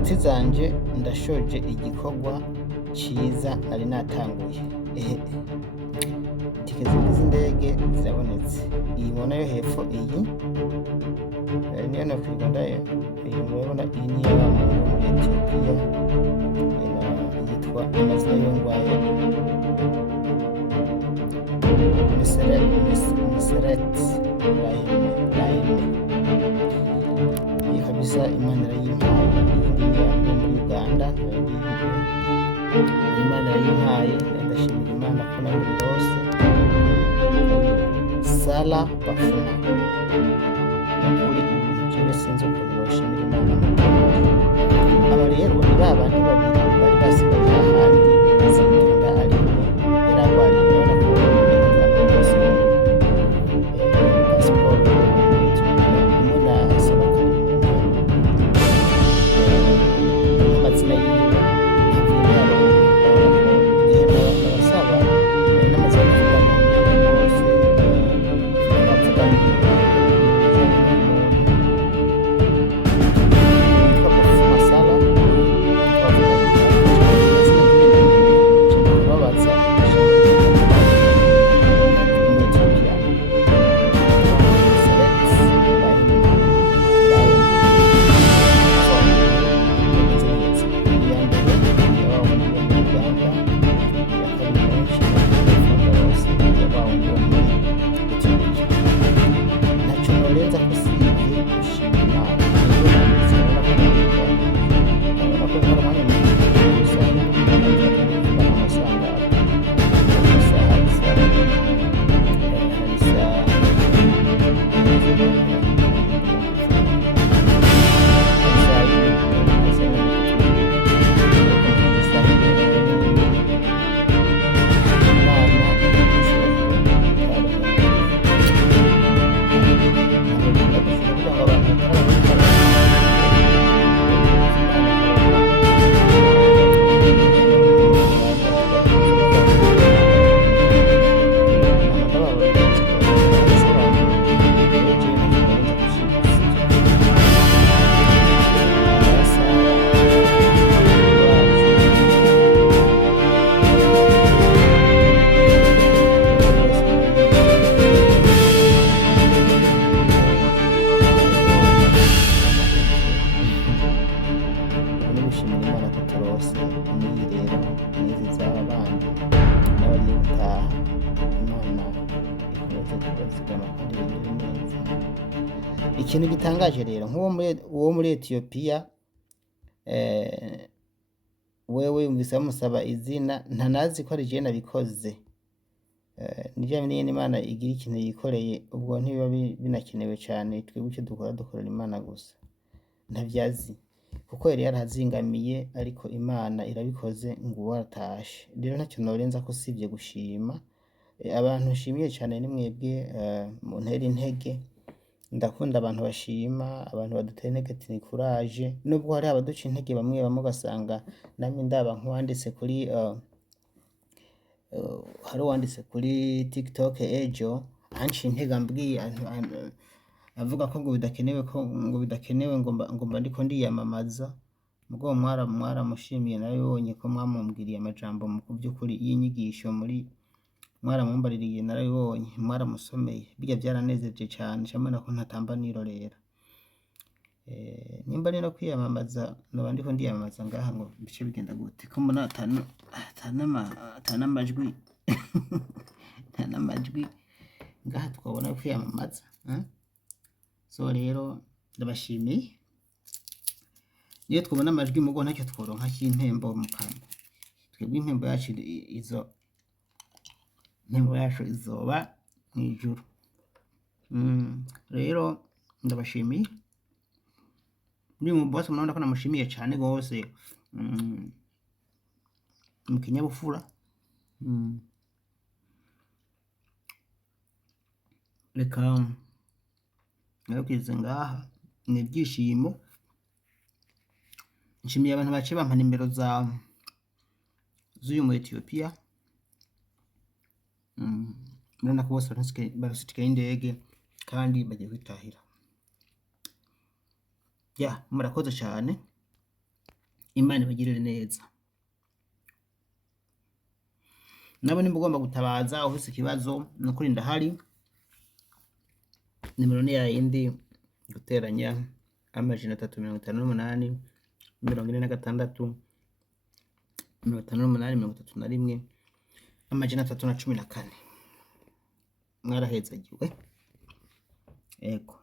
nshuti zanje ndashoje igikorwa ciza nari natanguye. Itike z'indege zirabonetse. Iyi mubona yo hepfo iyi niyo nokwiga iyi murabona iyi ni iya wa muntu wo muri Ethiopia yitwa amazina yiwe ngwaye Meseret Laine. Iyi kabisa Imana yarayimpaye. Iyindi ni iya muri Uganda Imana yarayimpaye, ndashimira Imana ko nabirose. Sala Bafuna, nukuri ibintu jewe sinzi ukuntu boshimira Imana. Aba rero ni ba bandi babiri bari basigaye hahandi Zitunga Aline yaragwariye, urabona ko bose pasiporo umwe na Saba Karimunda amazina yiwe ntavuye yabo, igihe nabasaba n'amazina y'abantu bose bavuga yitwa Bafuma Sala babaza ntacyo norenza ko usibye gushima Imana. Urabona ko nkora umwanya munini gusa mvugana amafaranga isaha gushimira Imana ko turose n'iyi rero n'izi z'aba bandi n'abagiye gutaha. Imana ikomeze kubazigama kandi ibagirire neza. Ikintu gitangaje rero nk'uwo muri Ethiopia wewe yumvise bamusaba izina ntanazi ko ari jewe nabikoze. Nivyo nyene Imana igira ikintu yikoreye, ubwo ntibiba binakenewe cane. Twebwe ico dukora dukorera Imana gusa, ntavyazi kuko yari yarazingamiye, ariko Imana irabikoze nguwo aratashe. Rero ntacyo norenza ko usibye gushima. Abantu nshimiye cane ni mwebwe muntera intege. Ndakunda abantu bashima, abantu badutera intege ati ni courage, nubwo hari abaduca intege bamwe bamwe ugasanga namwe ndaba nk'uwanditse kuri hari uwanditse kuri TikTok ejo anci intege ambwiye avuga ko ngo bidakenewe ngo mba ndiko ndiyamamaza. Ubwo mwaramushimiye nawe wonye ko mwamumbwiriye amajambo mu by'ukuri y'inyigisho muri mwaramumbaririye narabibonye mwaramusomeye, birya byaranezeje cane camana ko ntatamba nirorera. Nimba rero kwiyamamaza noba ndiko ndiyamamaza ngaha ngo bice bigenda gute ko mbona atanamajwi ntanamajwi ngaha twabona kwiyamamaza. So rero ndabashimiye. Niyo twabona amajwi mugo ntacyo tworonka cy'impembo mu kanwa. Twebwe impembo yacu izoba mw'ijuru. Rero ndabashimiye. Muri mu boss murabona ko namushimiye cane gose mu kinyabufura. Reka narakwize ngaha ni ibyishimo. Nshimiye abantu baciye bampa nimero z'uyu mu Ethiopia. Murabona ko bose barafise itike y'indege kandi bagiye kwitahira. Murakoze cane. Imana ibagirire neza. Nabo nimba ugomba gutabaza ufise ikibazo nukuri ndahari, nimero ni yayindi guteranya 358 46 58 31 314. Mwarahezagiwe. Ego.